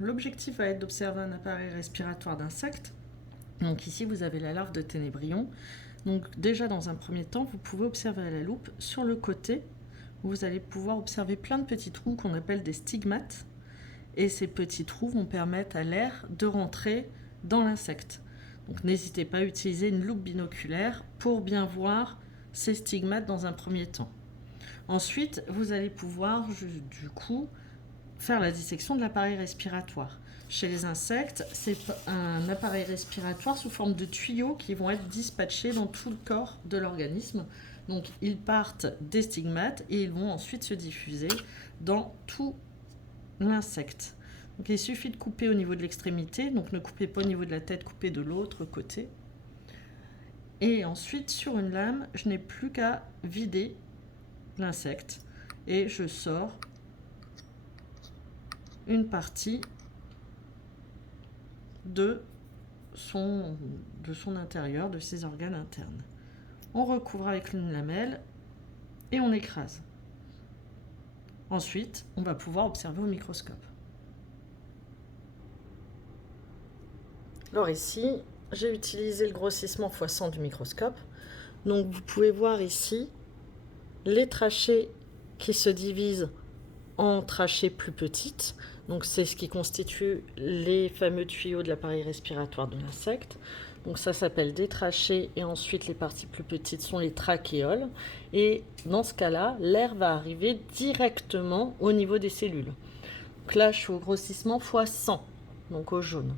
L'objectif va être d'observer un appareil respiratoire d'insectes. Donc ici, vous avez la larve de ténébrion. Donc déjà, dans un premier temps, vous pouvez observer à la loupe sur le côté. Vous allez pouvoir observer plein de petits trous qu'on appelle des stigmates. Et ces petits trous vont permettre à l'air de rentrer dans l'insecte. Donc n'hésitez pas à utiliser une loupe binoculaire pour bien voir ces stigmates dans un premier temps. Ensuite, vous allez pouvoir du coup faire la dissection de l'appareil respiratoire. Chez les insectes, c'est un appareil respiratoire sous forme de tuyaux qui vont être dispatchés dans tout le corps de l'organisme. Donc ils partent des stigmates et ils vont ensuite se diffuser dans tout l'insecte. Donc il suffit de couper au niveau de l'extrémité, donc ne coupez pas au niveau de la tête, coupez de l'autre côté. Et ensuite, sur une lame, je n'ai plus qu'à vider l'insecte et je sors une partie de son intérieur, de ses organes internes. On recouvre avec une lamelle et on écrase. Ensuite, on va pouvoir observer au microscope. Alors ici, j'ai utilisé le grossissement x100 du microscope. Donc vous pouvez voir ici les trachées qui se divisent en trachées plus petites. Donc c'est ce qui constitue les fameux tuyaux de l'appareil respiratoire de l'insecte. Donc ça s'appelle des trachées et ensuite les parties plus petites sont les trachéoles. Et dans ce cas-là, l'air va arriver directement au niveau des cellules. Donc là, je suis au grossissement x100, donc au jaune.